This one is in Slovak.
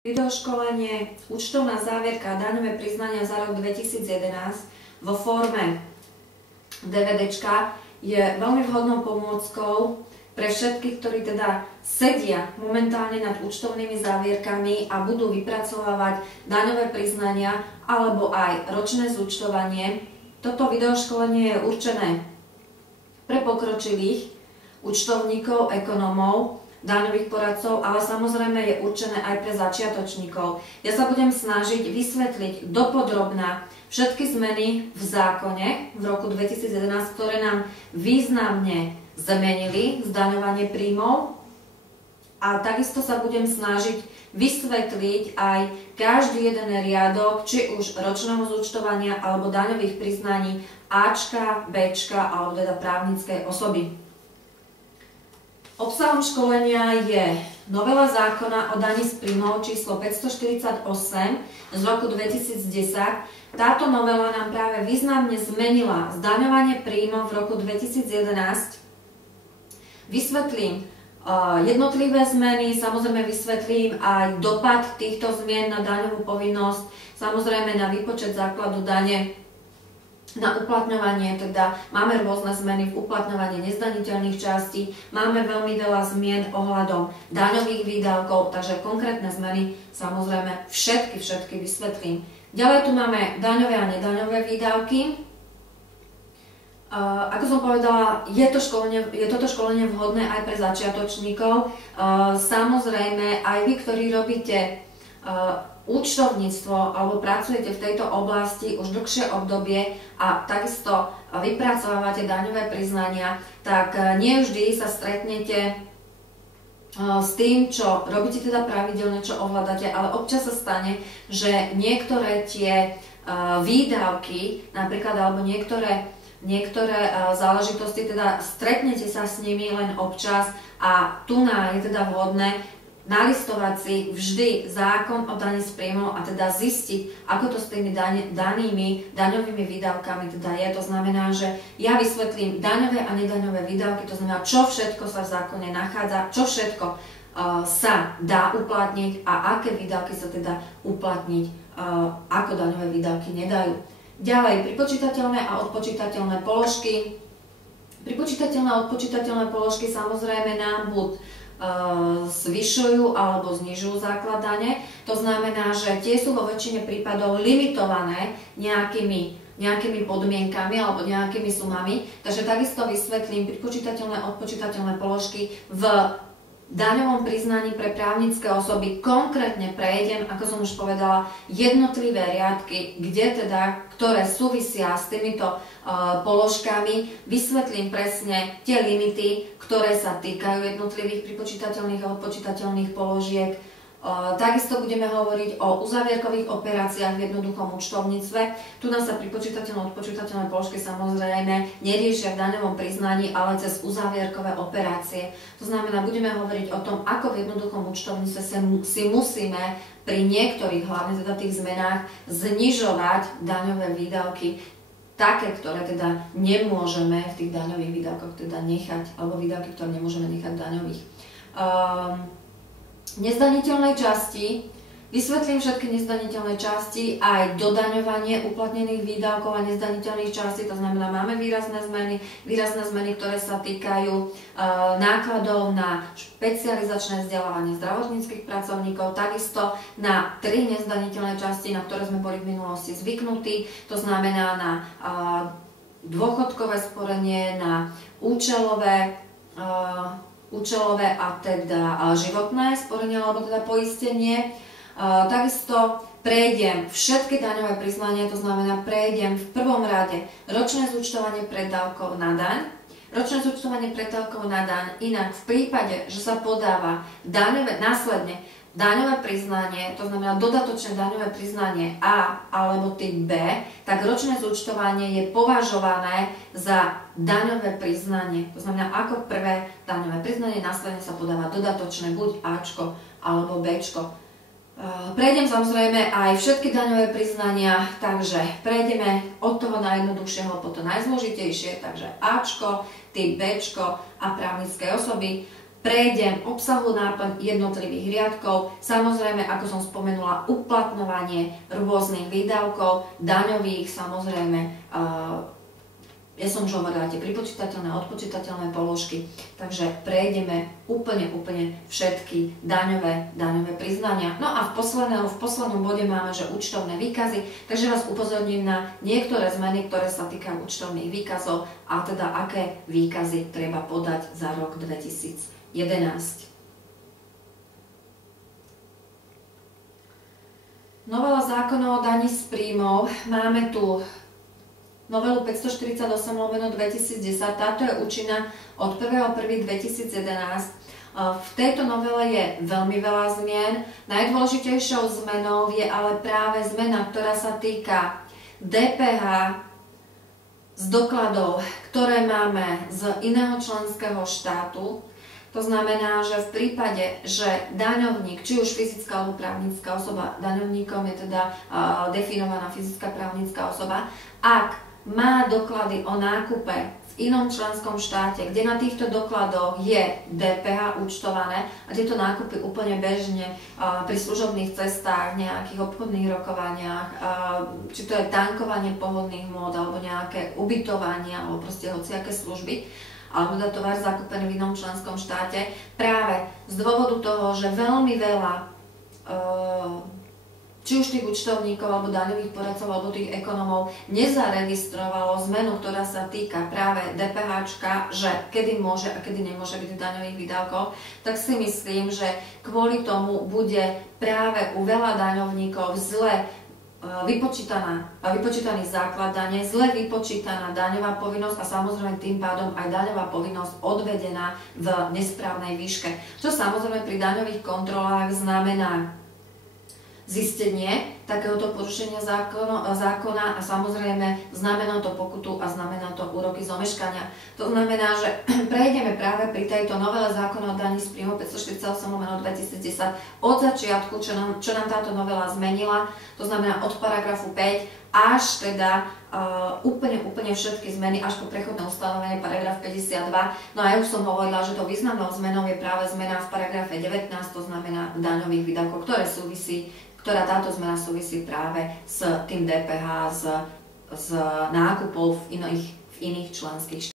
Videoškolenie Účtovná závierka a daňové priznania za rok 2011 vo forme DVDčka je veľmi vhodnou pomôckou pre všetkých, ktorí teda sedia momentálne nad účtovnými závierkami a budú vypracovávať daňové priznania alebo aj ročné zúčtovanie. Toto videoškolenie je určené pre pokročilých účtovníkov, ekonómov, daňových poradcov, ale samozrejme je určené aj pre začiatočníkov. Ja sa budem snažiť vysvetliť dopodrobna všetky zmeny v zákone v roku 2011, ktoré nám významne zmenili zdaňovanie príjmov, a takisto sa budem snažiť vysvetliť aj každý jeden riadok, či už ročného zúčtovania alebo daňových priznaní Ačka, Bčka alebo teda právnickej osoby. Obsahom školenia je novela zákona o daní z príjmov číslo 548 z roku 2010. Táto novela nám práve významne zmenila zdaňovanie príjmov v roku 2011. Vysvetlím jednotlivé zmeny, samozrejme vysvetlím aj dopad týchto zmien na daňovú povinnosť, samozrejme na výpočet základu dane, na uplatňovanie, teda máme rôzne zmeny v uplatňovaní nezdaniteľných častí, máme veľmi veľa zmien ohľadom daňových výdavkov, takže konkrétne zmeny samozrejme všetky vysvetlím. Ďalej tu máme daňové a nedaňové výdavky. Ako som povedala, je toto školenie vhodné aj pre začiatočníkov. Samozrejme aj vy, ktorí robíte účtovníctvo alebo pracujete v tejto oblasti už dlhšie obdobie a takisto vypracovávate daňové priznania, tak nie vždy sa stretnete s tým, čo robíte teda pravidelne, čo ovládate, ale občas sa stane, že niektoré tie výdavky, napríklad alebo niektoré záležitosti, teda stretnete sa s nimi len občas a tu je teda vhodné nalistovať si vždy zákon o daní z príjmov a teda zistiť, ako to s tými daňovými výdavkami teda je. To znamená, že ja vysvetlím daňové a nedaňové výdavky, to znamená, čo všetko sa v zákone nachádza, čo všetko sa dá uplatniť a aké výdavky sa teda uplatniť, ako daňové výdavky nedajú. Ďalej, pripočítateľné a odpočítateľné položky. Pripočítateľné a odpočítateľné položky samozrejme nám buď zvyšujú alebo znižujú základ dane. To znamená, že tie sú vo väčšine prípadov limitované nejakými podmienkami alebo nejakými sumami. Takže takisto vysvetlím pripočítateľné a odpočítateľné položky v daňovom priznaní pre právnické osoby. Konkrétne prejdem, ako som už povedala, jednotlivé riadky, ktoré súvisia s týmito položkami. Vysvetlím presne tie limity, ktoré sa týkajú jednotlivých pripočítateľných a odpočítateľných položiek. Takisto budeme hovoriť o uzávierkových operáciách v jednoduchom účtovníctve. Tu nás sa pripočítateľné a odpočítateľné položky samozrejme neriešia v daňovom priznaní, ale cez uzávierkové operácie. To znamená, budeme hovoriť o tom, ako v jednoduchom účtovníctve si musíme pri niektorých, hlavne teda tých zmenách, znižovať daňové výdavky, také, ktoré teda nemôžeme v tých daňových výdavkoch teda nechať, alebo výdavky, ktoré nemôžeme nechať daňových. Nezdaniteľnej časti. Vysvetlím všetky nezdaniteľné časti, aj dodaňovanie uplatnených výdavkov a nezdaniteľných častí, to znamená, máme výrazné zmeny, ktoré sa týkajú nákladov na špecializačné vzdelávanie zdravotníckych pracovníkov, takisto na 3 nezdaniteľné časti, na ktoré sme boli v minulosti zvyknutí, to znamená na dôchodkové sporenie, na účelové a teda životné sporenie alebo teda poistenie. Takisto prejdem všetky daňové priznania, to znamená prejdem v prvom rade ročné zúčtovanie preddávkov na daň. Ročné zúčtovanie preddávkov na daň, inak v prípade, že sa podáva následne daňové priznanie, to znamená dodatočné daňové priznanie A alebo typ B, tak ročné zúčtovanie je považované za daňové priznanie. To znamená, ako prvé daňové priznanie, následne sa podáva dodatočné buď Ačko alebo Bčko. Prejdem samozrejme aj všetky daňové priznania, takže prejdeme od toho najjednoduchšieho po to najzložitejšie, takže Ačko, typ Bčko a právnické osoby. prejdem obsahu náplň jednotlivých riadkov, samozrejme, ako som spomenula, uplatňovanie rôznych výdavkov, daňových, samozrejme, ja som už hovorila tie pripočítateľné a odpočítateľné položky, takže prejdeme úplne všetky daňové priznania. No a v poslednom bode máme, že účtovné výkazy, takže vás upozorním na niektoré zmeny, ktoré sa týkajú účtovných výkazov a teda aké výkazy treba podať za rok 2011. Novela zákona o daní z príjmov, máme tu novelu 548/2010, táto je účinná od 1.1.2011. V tejto novele je veľmi veľa zmien. Najdôležitejšou zmenou je ale práve zmena, ktorá sa týka DPH z dokladov, ktoré máme z iného členského štátu. To znamená, že v prípade, že daňovník, či už fyzická alebo právnická osoba, daňovníkom je teda definovaná fyzická právnická osoba, ak má doklady o nákupe v inom členskom štáte, kde na týchto dokladoch je DPH účtované a tieto nákupy úplne bežne pri služobných cestách, nejakých obchodných rokovaniach, či to je tankovanie pohodných mód alebo nejaké ubytovanie alebo proste hociaké služby, alebo teda tovar zakúpený v inom členskom štáte, práve z dôvodu toho, že veľmi veľa či už tých účtovníkov, alebo daňových poradcov, alebo tých ekonomov nezaregistrovalo zmenu, ktorá sa týka práve DPH, že kedy môže a kedy nemôže byť v daňových výdavkoch, tak si myslím, že kvôli tomu bude práve u veľa daňovníkov zle vypočítaný základ dane, zle vypočítaná daňová povinnosť a samozrejme tým pádom aj daňová povinnosť odvedená v nesprávnej výške. Čo samozrejme pri daňových kontrolách znamená zistenie takéhoto porušenia zákona a samozrejme znamená to pokutu a znamená to úroky z omeškania. To znamená, že prejdeme práve pri tejto novele zákona o daní z príjmov 548/2010 od začiatku, čo nám táto novela zmenila, to znamená od paragrafu 5 až teda úplne všetky zmeny až po prechodné ustanovenie paragraf 52. No a ja už som hovorila, že to významnou zmenou je práve zmena v paragrafe 19, to znamená daňových výdavkov, ktorá táto zmena súvisí práve s tým DPH z nákupov v iných členských štátoch.